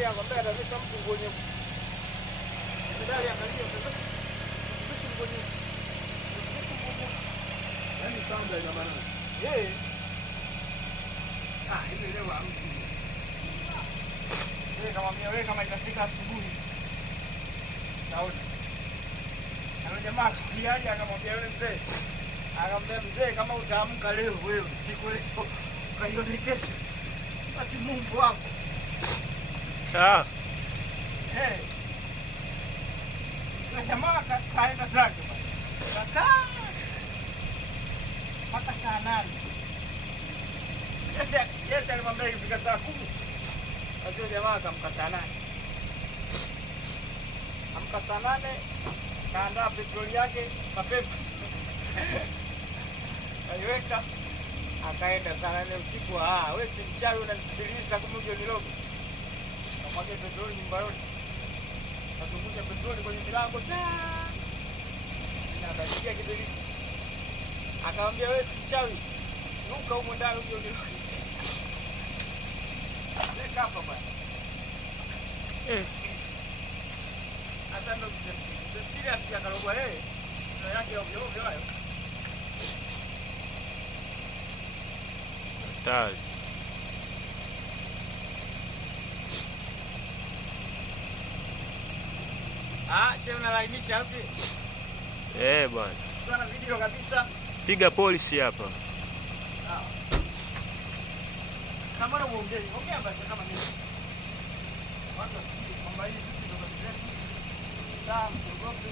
mwingine anakwambia ataweka mtu kwenye medali angalia sasa. Yaani kamba ina maana. Hivi leo amki. Kama wewe kama itafika asubuhi. Naona. Na jamaa kiaje akamwambia yule mzee. Akamwambia mzee kama utaamka leo wewe siku leo ukaione kesho. Basi Mungu wako. Na jamaa kaenda zake bwana. Kaka. Mpaka saa 8. Yes, alimwambia ifika saa 10. Basi jamaa akamka saa 8. Amka saa 8, kaandaa petroli yake mapema. Aiweka akaenda saa 8 usiku. Wewe si mchawi unanisikiliza kama uje nilogo. Kamwaga petroli nyumba yote. Nazungusha petroli kwenye milango. Na akaingia kideli. Akamwambia wewe si mchawi. Nuka huko ndani uje nilogo. Leka hapa bwana. Hata ndo sisi akalogwa yeye. Ndio yake ovyo ovyo hayo. Taz. Je, unalainisha au si? Bwana. Tuna video kabisa. Piga polisi hapa. Sawa. Kama ongea basi kama mimi. Watu kwamba hili sisi ndio zetu. Sawa, mgogo.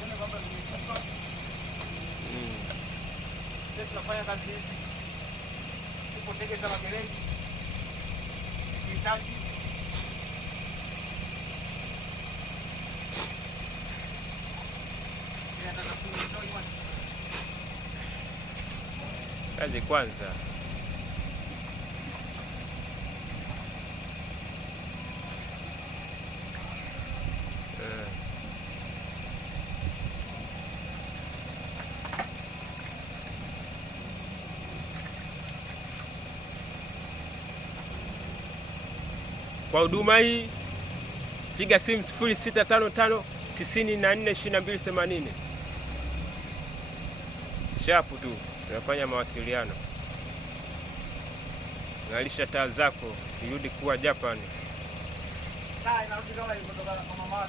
Kuna kwamba nimechukua. Sisi tunafanya kazi hizi. Tupo tege kama gereji. Tunahitaji kazi kwanza. Kwa huduma hii piga simu 0655 94 2280. Shapu tu tunafanya mawasiliano. Ngalisha taa zako irudi kuwa Japan. Taa inarudi kama ilivyotoka kwa mama.